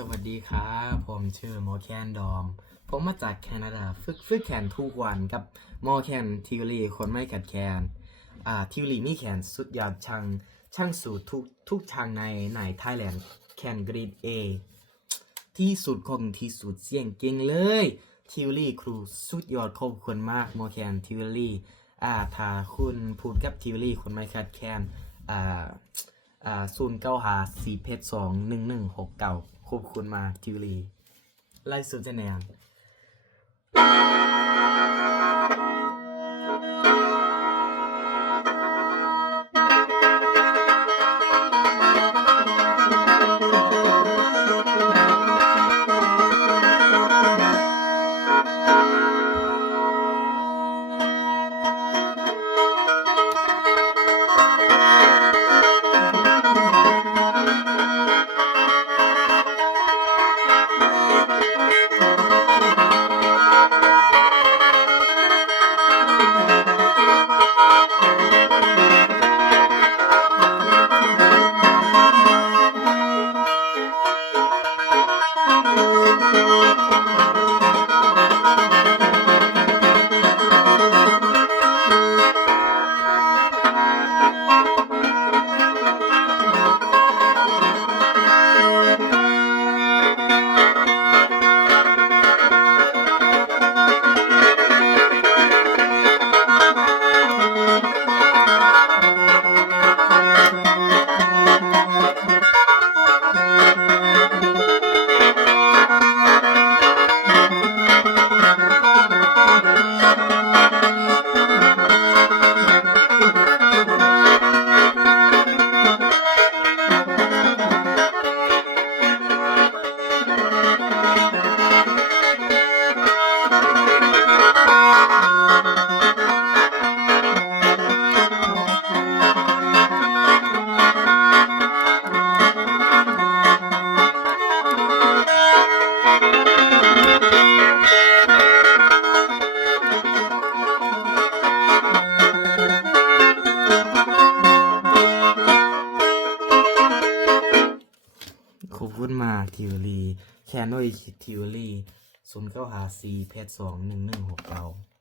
สวัสดีครับผมชื่อหมอแคนดอมผมมาจากแคนาดาฝึกแขนทุกวันกับหมอแคนทิวลีคนไม่กัดแคนทิวลีมีแขนสุดยอดช่างสูตรทุกช่างในไทยแลนด์แคนกรีด A ที่สุดของที่สุดเสียงเก่งเลยทิวลีครูสุดยอดขอบคุณมากหมอแคนทิวลีถ้าคุณพูดกับทิวลีคนไม่กัดแคน0954821169ขอบคุณมากทิวลีไล่สุดจะแนนขอบคุณมากทิวลีแคนโดยทิวลี0954821169